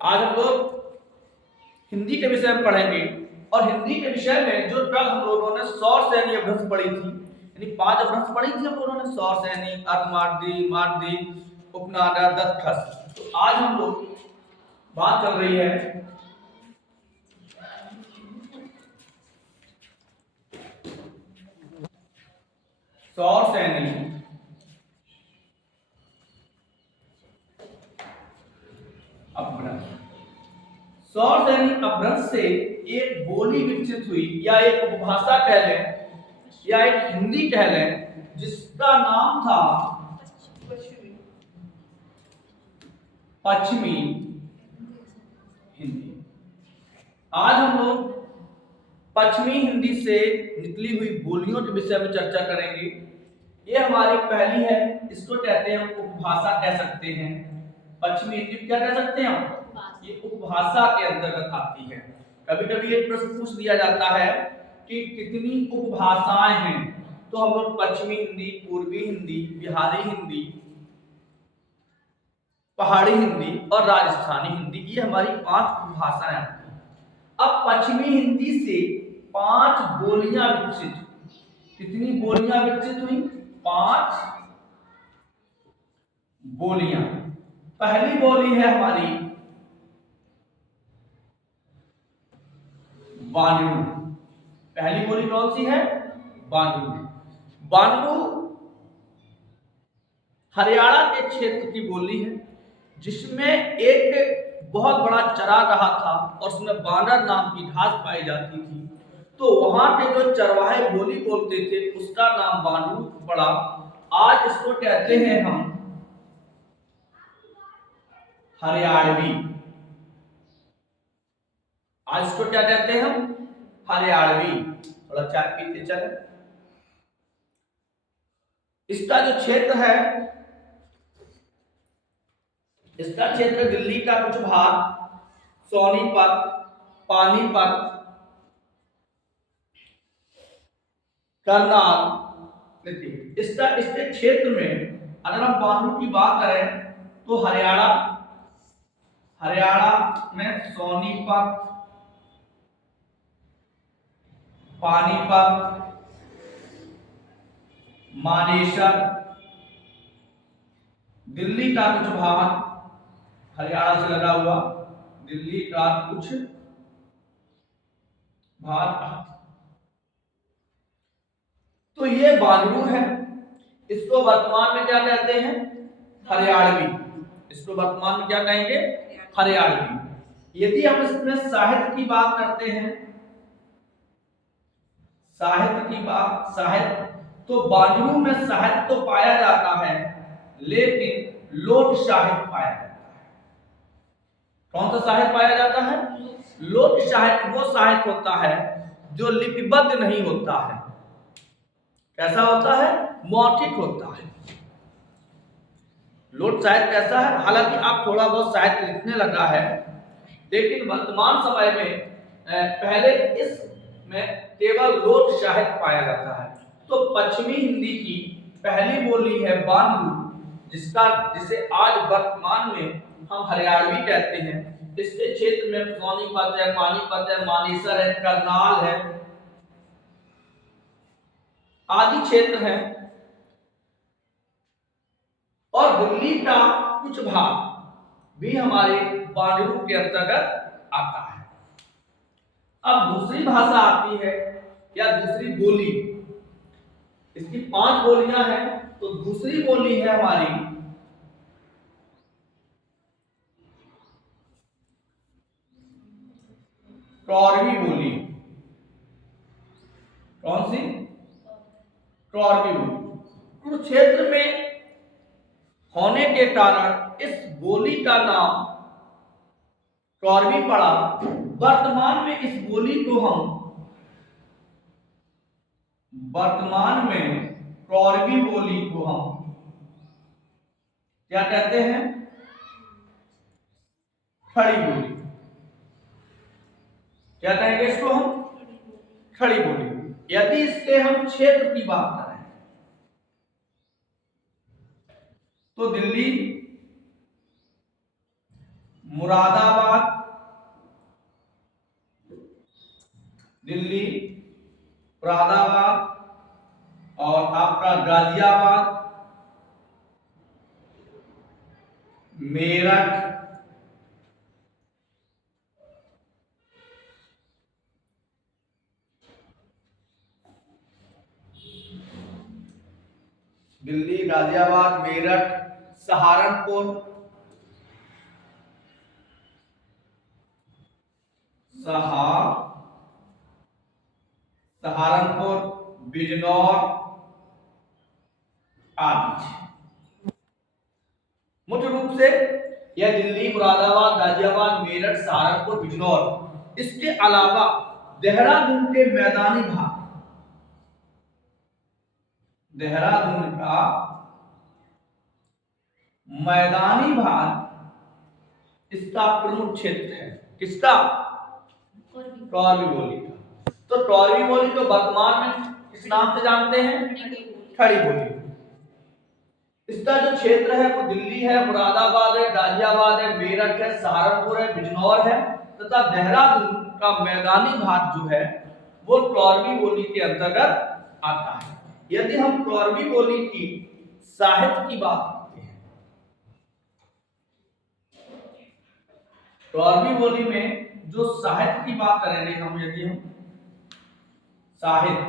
आज हम लोग हिंदी के विषय में पढ़ेंगे और हिंदी के विषय में जो कल हम लोगों ने सौर सैनी अपभ्रंश पढ़ी थी, यानी 5 अपभ्रंश पढ़ी थी हम लोगों ने, सौर सैनी, अर्धमार्दी, मार्दी, उपनादा, दत्तखस। तो आज हम लोग बात चल रही है सौर सैनी अपभ्रंश। सौर सैनी अपभ्रंश से एक बोली विकसित हुई या एक उपभाषा कह लें या एक हिंदी कह लें जिसका नाम था पश्चिमी हिंदी। आज हम लोग पश्चिमी हिंदी से निकली हुई बोलियों के विषय में चर्चा करेंगे। ये हमारी पहली है, इसको कहते हैं हम उपभाषा कह सकते हैं। पश्चिमी हिंदी क्या कह सकते हैं हम? ये उपभाषा के अंतर्गत आती है। कभी कभी एक प्रश्न पूछ दिया जाता है कि कितनी उपभाषाएं हैं, तो हम लोग पश्चिमी हिंदी, पूर्वी हिंदी, बिहारी हिंदी, पहाड़ी हिंदी और राजस्थानी हिंदी, ये हमारी 5 उपभाषाएं आती हैं। अब पश्चिमी हिंदी से 5 बोलियां विकसित हुई। कितनी बोलियां विकसित हुई? 5 बोलियां। पहली बोली है हमारी बांडरू। पहली बोली कौन सी है? बांडरू। बांडरू हरियाणा के क्षेत्र की बोली है, जिसमें एक बहुत बड़ा चरागाह था और उसमें बांदर नाम की घास पाई जाती थी। तो वहां के जो चरवाहे बोली बोलते थे उसका नाम बांडरू पड़ा। आज इसको कहते हैं हम हरियाणवी। आज इसको क्या कहते हैं हम? हरियाणवी। थोड़ा चाय पीते चले। इसका जो क्षेत्र है, इसका क्षेत्र दिल्ली का कुछ भाग, सोनीपत, पानीपत, करनाल, इसके क्षेत्र में अगर हम बांडरू की बात करें तो हरियाणा में सोनीपत, पानीपत, मानेसर, दिल्ली का कुछ भाग हरियाणा से लगा हुआ, दिल्ली का कुछ भाग, तो ये बांडरू है। इसको वर्तमान में क्या कहते हैं? हरियाणवी। इसको वर्तमान में क्या कहेंगे? हरियाणवी। यदि हम इसमें साहित्य की बात करते हैं, साहित्य, तो बांडरू में साहित्य तो पाया जाता है, लेकिन लोक साहित्य पाया जाता है। कौन सा साहित्य पाया जाता है? लोक साहित्य वो साहित्य होता है जो लिपिबद्ध नहीं होता है। कैसा होता है? मौखिक होता है। लोक साहित्य कैसा है? हालांकि आप थोड़ा बहुत साहित्य लिखने लगा है, लेकिन वर्तमान समय में पहले इसमें केवल लोक साहित्य पाया जाता है। तो पश्चिमी हिंदी की पहली बोली है बांडरू, जिसे आज वर्तमान में हम हरियाणवी कहते हैं। इसके क्षेत्र में सोनीपत है, पानीपत है, मानेसर है, करनाल है आदि क्षेत्र हैं, और दिल्ली का कुछ भाग भी हमारे बांडरू के अंतर्गत आता है। अब दूसरी भाषा आती है या दूसरी बोली। इसकी 5 बोलियां हैं, तो दूसरी बोली है हमारी क्रौरवी बोली। कौन सी? क्रौरवी बोली। कुरुक्षेत्र में होने के कारण इस बोली का नाम क्रौरवी पड़ा। वर्तमान में इस बोली को हम क्रौरवी बोली को हम क्या कहते हैं? खड़ी बोली। क्या कहेंगे इसको हम? खड़ी बोली। यदि इसके हम क्षेत्र की बात करें तो दिल्ली, मुरादाबाद, दिल्ली, मुरादाबाद और आपका गाजियाबाद, मेरठ, दिल्ली, गाजियाबाद, मेरठ, सहारनपुर, सहारनपुर, बिजनौर आदि। मुख्य रूप से यह दिल्ली, मुरादाबाद, गाजियाबाद, मेरठ, सहारनपुर, बिजनौर, इसके अलावा देहरादून के मैदानी भाग, देहरादून का मैदानी भाग इसका प्रमुख क्षेत्र है। किसका? टॉरवी बोली का। तो टॉरवी बोली को वर्तमान में किस नाम से जानते हैं? खड़ी बोली। इसका जो क्षेत्र है वो दिल्ली है, मुरादाबाद है, गाजियाबाद है, मेरठ है, सहारनपुर है, बिजनौर है तथा देहरादून का मैदानी भाग जो है वो टॉरवी बोली के अंतर्गत आता है। यदि हम टॉरवी बोली की साहित्य की बात करते हैं, टॉरवी बोली में जो साहित्य की बात करेंगे यदि हम साहित्य,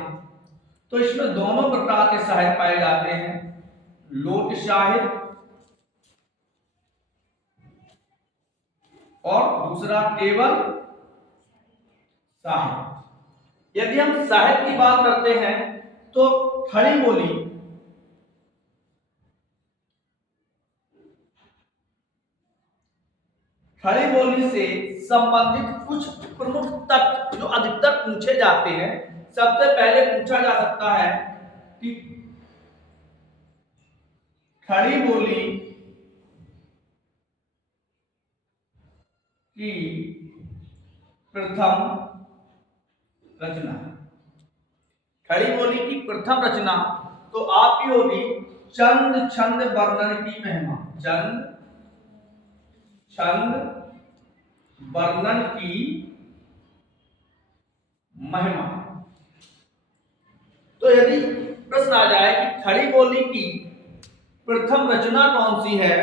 तो इसमें दोनों प्रकार के साहित्य पाए जाते हैं, लोक साहित्य और दूसरा केवल साहित्य। यदि हम साहित्य की बात करते हैं तो खड़ी बोली से संबंधित कुछ प्रमुख तथ्य जो अधिकतर पूछे जाते हैं। सबसे पहले पूछा जा सकता है कि खड़ी बोली की प्रथम रचना, खड़ी बोली की प्रथम रचना तो आपकी होगी चंद छंद वर्णन की महिमा। चंद छंद वर्णन की महिमा। तो यदि प्रश्न आ जाए कि खड़ी बोली की प्रथम रचना कौन सी है,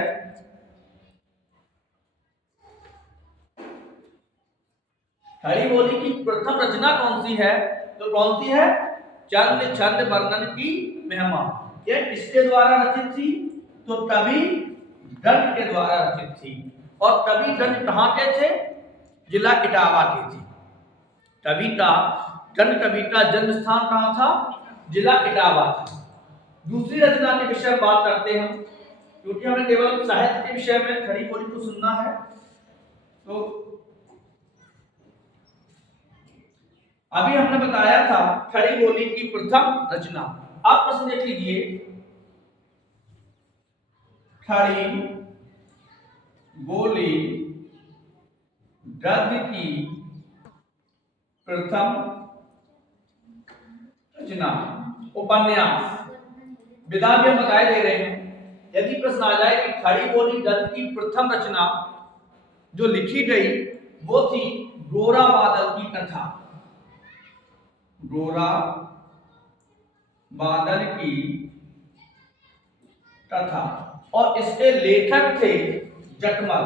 खड़ी बोली की प्रथम रचना कौन सी है, तो कौन सी है? चंद छंद वर्णन की महिमा। यह किसके द्वारा रचित थी? तो कवि दंड के द्वारा रचित थी। और कवि दंड कहाँ के थे? जिला इटावा के थे। कवि का जन्म स्थान कहाँ था? जिला इटावा था। दूसरी रचना के विषय में बात करते हैं, क्योंकि हमें केवल साहित्य के विषय में खड़ी बोली को सुनना है। तो अभी हमने बताया था खड़ी बोली की प्रथम रचना। आप प्रश्न देख लीजिए, खड़ी बोली गद्य की प्रथम रचना उपन्यास। विधा भी हम बताए दे रहे हैं। यदि प्रश्न आ जाए कि खड़ी बोली गद्य की प्रथम रचना जो लिखी गई वो थी गोरा बादल की कथा। गोरा बादल की कथा, और इसके लेखक थे जटमल।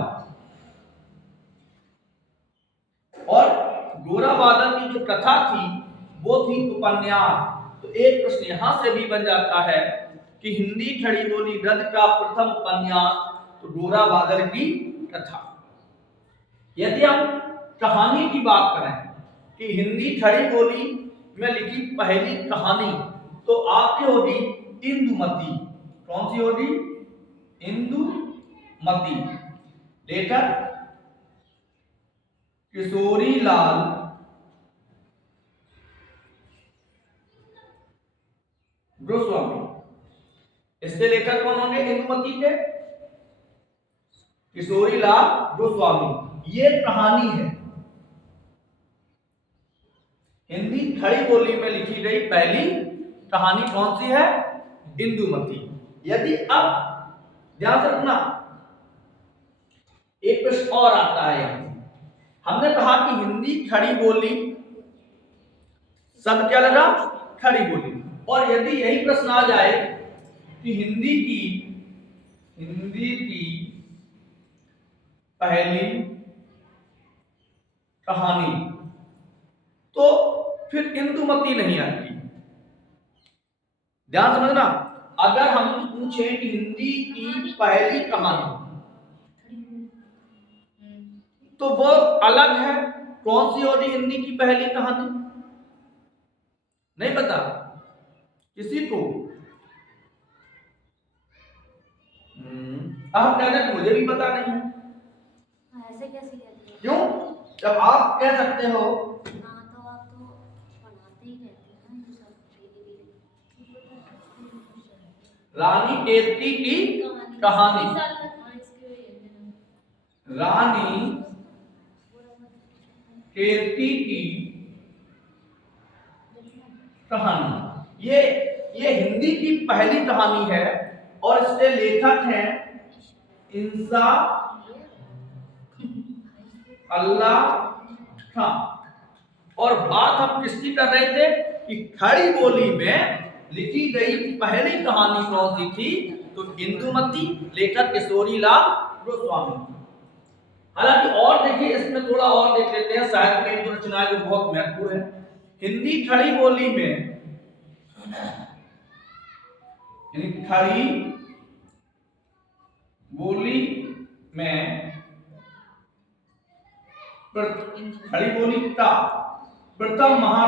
और गोरा बादल की जो कथा थी वो थी उपन्यास। तो एक प्रश्न यहां से भी बन जाता है कि हिंदी खड़ी बोली गद्य का प्रथम उपन्यास तो गोरा बादल की कथा। यदि हम कहानी की बात करें कि हिंदी खड़ी बोली में लिखी पहली कहानी तो आपकी होगी इंदुमती। कौन सी होगी? इंदुमती। लेखक किशोरी लाल गोस्वामी। इसके लेखक कौन होंगे इंदुमती के? किशोरी लाल गोस्वामी। ये कहानी है हिंदी खड़ी बोली में लिखी गई पहली कहानी। कौन सी है? इंदुमती। यदि अब ध्यान से रखना, एक प्रश्न और आता है। हमने कहा कि हिंदी खड़ी बोली शब्द क्या लगा? खड़ी बोली। और यदि यही प्रश्न आ जाए कि हिंदी की पहली कहानी, तो फिर इंदुमती नहीं आएगी। ध्यान समझना, अगर हम पूछे कि हिंदी की पहली कहानी, तो वो अलग है। कौन सी होगी हिंदी की पहली कहानी? नहीं पता किसी को? आप कहते हैं मुझे भी पता नहीं है। ऐसे कैसे कहते हैं? क्यों? जब आप कह सकते हो। हाँ, तो आप तो पढ़ाते ही रहते हैं ना ये सब रानी केतकी की कहानी। रानी केतकी की कहानी, ये हिंदी की पहली कहानी है और इसके लेखक हैं इंसा अल्लाह खां। और बात हम किसकी कर रहे थे कि खड़ी बोली में लिखी गई पहली कहानी कौन सी थी? तो इंदुमती, लेखक किशोरीलाल गोस्वामी। हालांकि और देखिए, इसमें थोड़ा और देख लेते हैं साहित्य में जो रचनाएं जो बहुत महत्वपूर्ण है हिंदी खड़ी बोली में। खड़ी बोली में खड़ी बोली का प्रथम महा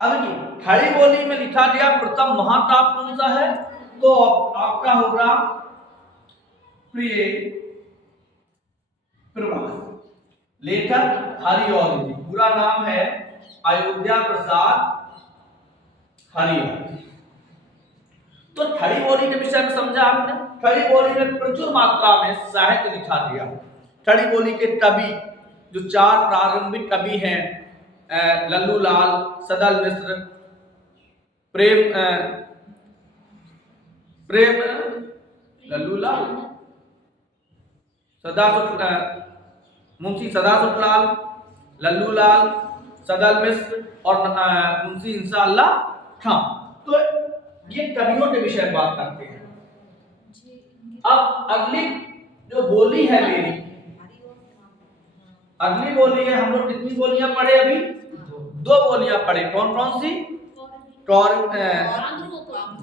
अब खड़ी बोली में लिखा गया प्रथम महाकाव्य कौन सा है? तो आपका होगा प्रिय प्रवास। लेखक हरिऔध जी, पूरा नाम है अयोध्या प्रसाद हरिऔध। तो खड़ी बोली के विषय में समझा आपने। खड़ी बोली में प्रचुर मात्रा में साहित्य लिखा गया। खड़ी बोली के कवि जो चार प्रारंभिक कवि हैं, लल्लू लाल, सदल मिश्र, प्रेम लल्लू लाल, मुंशी सदासुखलाल, लल्लू लाल, सदल मिश्र और मुंशी इंसा अल्लाह खां। तो ये कवियों के विषय में बात करते हैं। अब अगली जो बोली है मेरी, अगली बोली है, हम लोग कितनी बोलियां पढ़े अभी? दो बोलियां पढ़े। कौन कौन सी?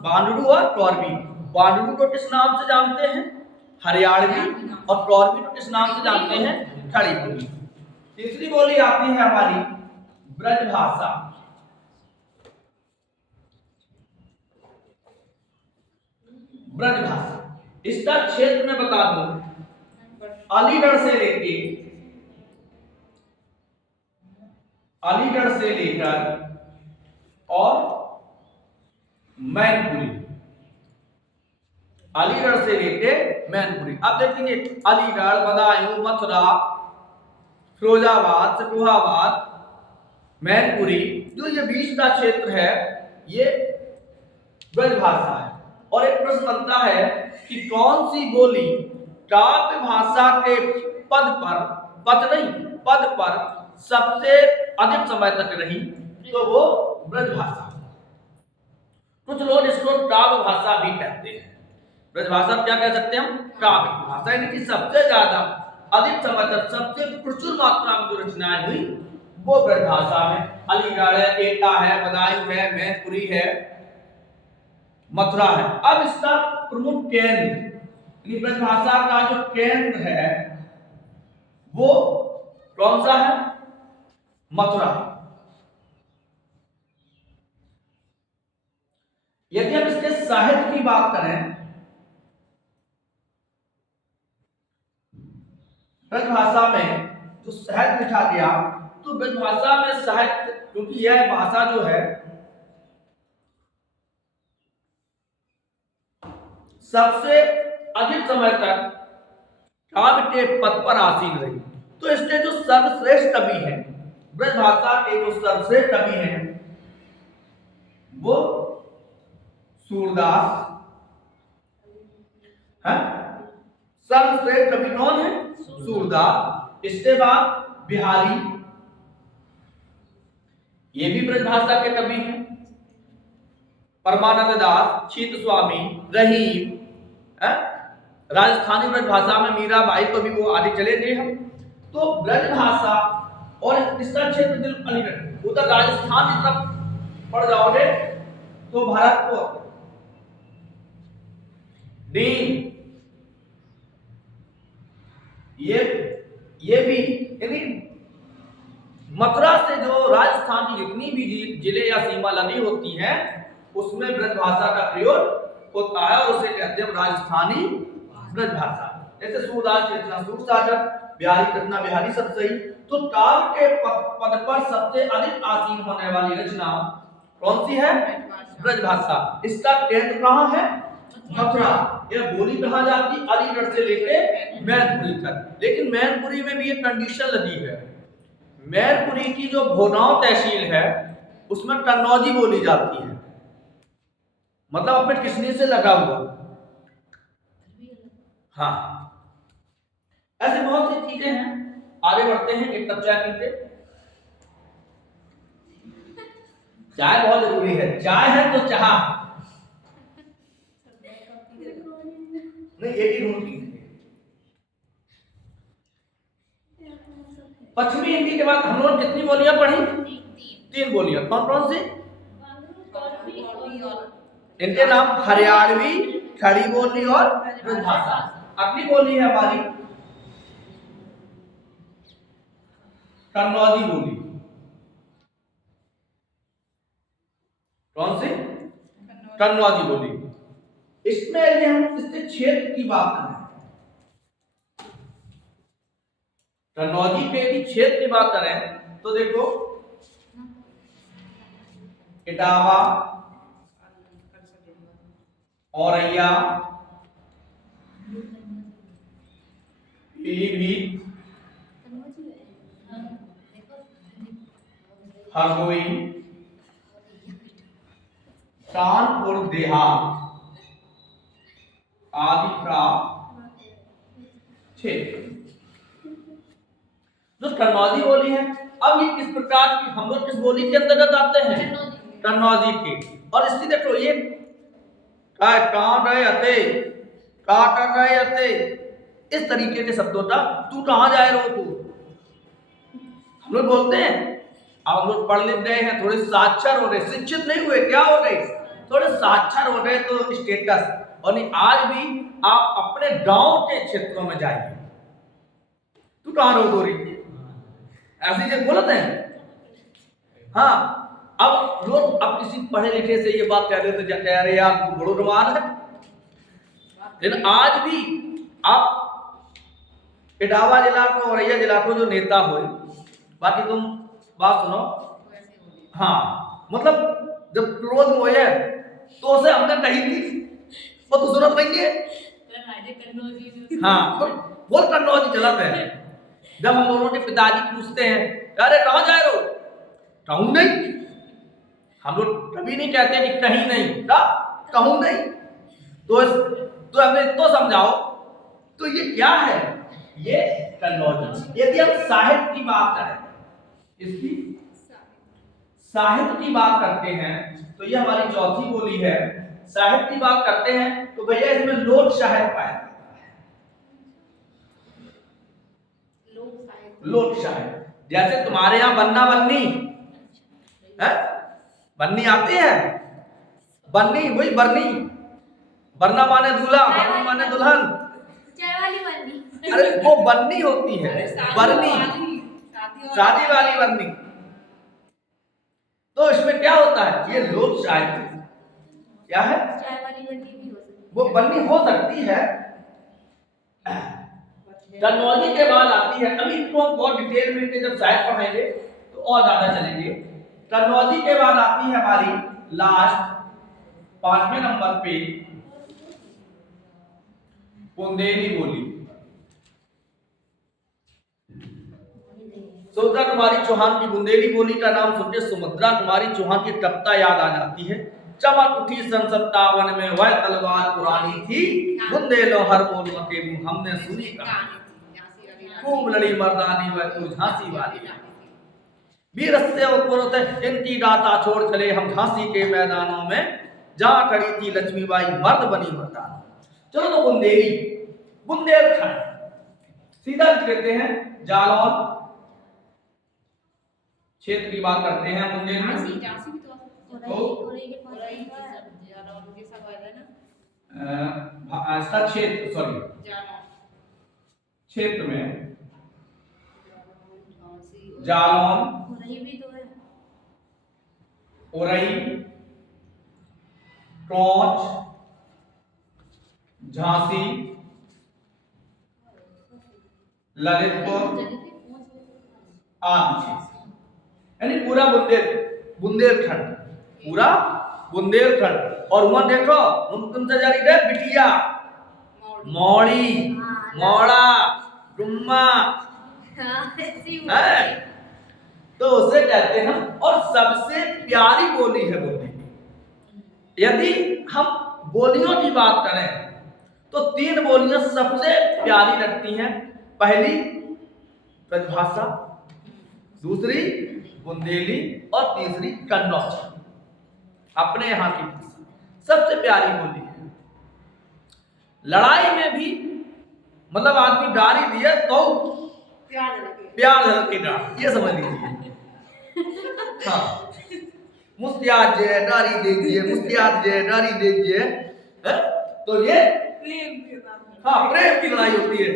बांडरू और टॉरबी। बांडरू को किस नाम से जानते हैं? हरियाणवी। और टॉरबी को किस नाम से जानते हैं? खड़ी बोली। तीसरी बोली आती है हमारी ब्रजभाषा। ब्रजभाषा, इसका क्षेत्र में बता दूं, अलीगढ़ से लेकर और मैनपुरी। अलीगढ़ से लेके मैनपुरी। अब देखेंगे अलीगढ़, बदायूं, मथुरा, फिरोजाबाद, सिकुहाबाद, मैनपुरी, जो ये बीच का क्षेत्र है, ये ब्रजभाषा है। और एक प्रश्न बनता है कि कौन सी बोली काव्य भाषा के पद पर सबसे अधिक समय तक रही? तो वो ब्रजभाषा। कुछ लोग इसको काव्य भाषा भी कहते हैं। ब्रजभाषा क्या कह सकते हैं हम? काव्य भाषा, यानी कि सबसे ज्यादा अधिक समय तक सबसे प्रचुर मात्रा में जो रचनाएं हुई वो ब्रजभाषा में। अलीगढ़ है, एटा है, बदायूं है, मैनपुरी है, मथुरा है। अब इसका प्रमुख केंद्र, ब्रजभाषा का जो केंद्र है वो कौन सा है? मथुरा। यदि हम इसके साहित्य की बात करें, ब्रजभाषा में जो साहित्य लिखा गया, तो ब्रजभाषा में साहित्य, क्योंकि यह भाषा जो है सबसे अधिक समय तक काव्य के पद पर आसीन रही, तो इसके जो सर्वश्रेष्ठ कवि हैं, ब्रजभाषा के जो सर्वश्रेष्ठ कवि हैं, वो सूरदास है, सर्वश्रेष्ठ कवि कौन है? सूरदास। इसके बाद बिहारी, ये भी ब्रजभाषा के कवि हैं। परमानंद दास, शीत स्वामी, रहीम, राजस्थानी ब्रजभाषा में मीराबाई को भी वो आगे चले गए हम। तो ब्रजभाषा और इसका क्षेत्र दिल अलीगढ़, उधर राजस्थान की तरफ पड़ जाओगे तो भरतपुर, दीन, ये भी यानी मथुरा से जो राजस्थान की जितनी भी जिले या सीमा लगी होती हैं उसमें ब्रजभाषा का प्रयोग होता है और उसे कहते हैं राजस्थानी ब्रजभाषा। जैसे सूरदास चेतना सूरसागर, बिहारी चेतना बिहारी सब सही। तो काव्य के पद पर सबसे अधिक आसीन होने वाली रचना कौन सी है? ब्रजभाषा। इसका केंद्र कहाँ है? मथुरा। यह बोली कहाँ जाती? अलीगढ़ से लेके मैनपुरी तक। लेकिन मैनपुरी में भी एक कंडीशन लगी है, मैनपुरी की जो भोगांव तहसील है उसमें कन्नौजी बोली जाती है, मतलब अपने किसनी से लगा हुआ। हाँ, ऐसे बहुत सी चीजें हैं। आगे बढ़ते हैं, एक कप चाय पीते। चाय बहुत जरूरी है, चाय है तो चाह नहीं, एक ही ढूंढ पीते। पश्चिमी हिंदी के बाद हम लोग कितनी बोलियां पढ़ी? तीन बोलियां। कौन कौन सी? इनके नाम हरियाणवी, खड़ी बोली और ब्रजभाषा। अगली बोली है हमारी कन्नौजी बोली। कौन सी? कन्नौजी बोली। इसमें यदि हम इसके क्षेत्र की बात करें, कन्नौजी के यदि क्षेत्र की बात करें तो देखो इटावा, औरैया, पीलीभीत, हरदोई, कानपुर देहात आदि का क्षेत्र जो कन्नौजी बोली है। अब ये किस प्रकार की, हम लोग किस बोली के अंतर्गत आते हैं? कन्नौजी के। और इसकी देखो ये कहाँ गए अते, का कर रहे अते, इस तरीके के शब्दों का तू कहाँ जाए रो तू, हम लोग बोलते हैं। अब हम लोग पढ़ लिख गए हैं, थोड़े साक्षर हो गए, शिक्षित नहीं हुए, क्या हो गए? थोड़े साक्षर हो गए तो स्टेटस। और नहीं, आज भी आप अपने गांव के क्षेत्रों में जाइए, तू कहाँ रो गोरी, ऐसे जब बोलते हैं। हाँ, अब लोग अब किसी पढ़े लिखे से ये बात कह देते, कह रहे यार तू बड़ो रुमाल है। लेकिन आज भी आप इटावा जिला को, औरैया जिला को जो नेता हो, बाकी तुम बात सुनो। हाँ, मतलब जब क्रोध हो तो उसे हमने कही थी वो तो सुनत नहीं है। हाँ, बोल कन्नौजी चलाते हैं। जब हम लोगों के पिताजी पूछते हैं अरे कहाँ जा रहे हो, कहूँ नहीं, हम लोग कभी नहीं कहते कि कहीं नहीं, कहूँ नहीं। तो हमें तो समझाओ, तो ये क्या है? ये कन्नौजी। यदि हम साहित्य की बात करें, इसकी साहित्य की बात करते हैं तो ये हमारी चौथी बोली है। साहित्य की बात करते हैं तो भैया इसमें लोक साहित्य पाया जाता है। लोक साहित्य जैसे तुम्हारे यहाँ बन्ना बन्नी है, बन्नी आती है, बन्नी वही बरनी, बरना माने दूल्हा, बन्नी माने दुल्हन, चाय वाली बन्नी। अरे वो बन्नी होती है, बरनी शादी वाली बन्नी। तो इसमें क्या होता है? ये लोक साहित्य क्या है? चाय वाली बन्नी भी हो सकती है, वो बन्नी हो सकती है। कन्नौजी के बाद आती है, अभी इनको हम बहुत डिटेल में जब साहित्य पढ़ेंगे तो और ज्यादा चलेंगे। कन्नौजी के बाद आती है हमारी लास्ट 5वें नंबर पे बुंदेली बोली। सुभद्रा कुमारी चौहान की बुंदेली बोली का नाम सुनते सुभद्रा कुमारी चौहान की कविता याद आ जाती है। चमक उठी सन 57 में, वह तलवार पुरानी थी, बुंदेलो हर बोलों के मुंह हमने सुनी कहानी। खूब लड़ी मर्दानी वह तो झांसी वाली, वीर से पुरुष इनकी दाता छोड़ चले हम झांसी के मैदानों में, जहां खड़ी थी लक्ष्मीबाई मर्द बनी मर्दाना। चलो तो बुंदेली, बुंदेलखंड सीधा कहते हैं जालौन क्षेत्र की बात करते हैं बुंदेल में। इसका क्षेत्र सॉरी क्षेत्र में जालौन, उरई, टोंच, झांसी, ललितपुर आदि, यानी पूरा बुंदेलखंड, पूरा बुंदेलखंड। और वहां देखो तुमसे जारी है बिटिया, मौड़ी, मौड़ा, डुम्मा, है तो उसे कहते हैं। और सबसे प्यारी बोली है बुंदेली। यदि हम बोलियों की बात करें तो 3 बोलियां सबसे प्यारी लगती हैं। पहली ब्रजभाषा, दूसरी बुंदेली और तीसरी कन्नौज, अपने यहाँ की भाषा सबसे प्यारी बोली है। लड़ाई में भी मतलब आदमी डारी दिए तो प्यार के डार, ये समझ लीजिए। हाँ, मुस्तियात जे डारी दीजिए, मुस्तियात जे डारी दीजिए, तो ये हाँ प्रेम की लड़ाई होती है।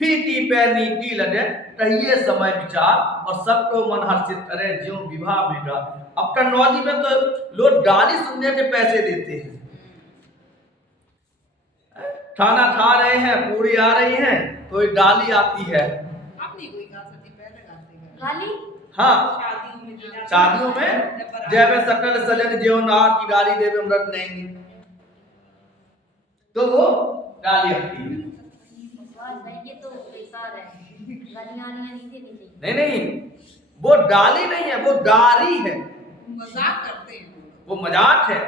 फीटी पैनी की लगे कहिए समय विचार, और सबको मन हर्षित करे ज्यों विवाह बेटा। अब कन्नौजी में तो लोग डाली सुनने के पैसे देते हैं। खाना खा रहे हैं, पूरी आ रही है तो एक डाली आती है। हाँ, शादियों में जैवे सकल सजन ज्यों नार की डाली देवे अमृत नहीं, तो वो डाली आती है। नहीं, वो डाली नहीं है, वो डारी है, मजाक करते हैं, वो मजाक है।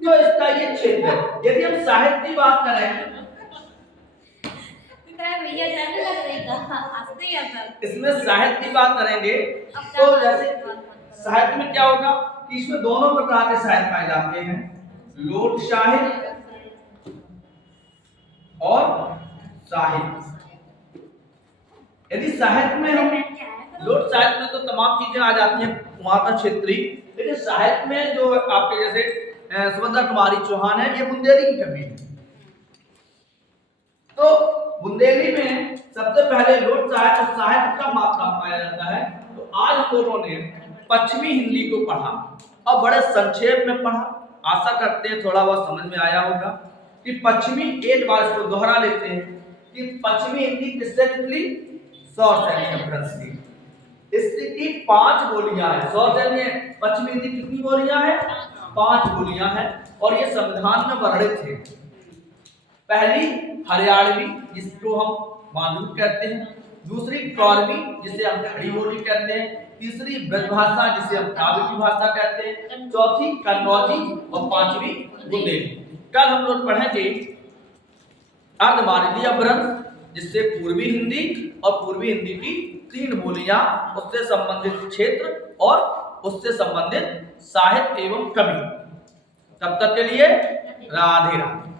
तो इसका ये क्षेत्र है। यदि हम साहित्य की बात करें, इसमें साहित्य की बात करेंगे तो जैसे साहित्य में क्या होगा कि इसमें दोनों प्रकार के साहित्य पाए जाते हैं, लोक साहित्य और साहित्य। यदि साहित्य में हम लोक साहित्य में तो तमाम चीजें आ जाती हैं वहां का क्षेत्रीय, लेकिन साहित्य में जो आपके जैसे सुभद्रा कुमारी चौहान है, ये बुंदेली की कवि है। तो बुंदेली में सबसे पहले लोक साहित्य और साहित्य का मात्रा पाया जाता है। तो आज हम लोगों ने पश्चिमी हिंदी को पढ़ा और बड़े संक्षेप में पढ़ा। आशा करते हैं थोड़ा बहुत समझ में आया होगा कि पश्चिमी, एक बार इसको दोहरा लेते हैं कि पश्चिमी हिंदी किससे निकली? सौर सैनिक इसकी 5 बोलियां हैं। सौर सैनिक पश्चिमी हिंदी कितनी बोलियां हैं? 5 बोलियां हैं और ये संविधान में वर्णित है। पहली हरियाणवी, जिसको हम मालूम कहते हैं, दूसरी कौरवी जिसे हम खड़ी बोली कहते हैं, तीसरी ब्रजभाषा जिसे हम काव्य की भाषा कहते हैं, चौथी कन्नौजी और 5वीं बुंदेली। कल हम लोग पढ़ेंगे अर्धमानवीय अपभ्रंश, जिससे पूर्वी हिंदी और पूर्वी हिंदी की 3 बोलियां, उससे संबंधित क्षेत्र और उससे संबंधित साहित्य एवं कवि। तब तक के लिए राधे राधे।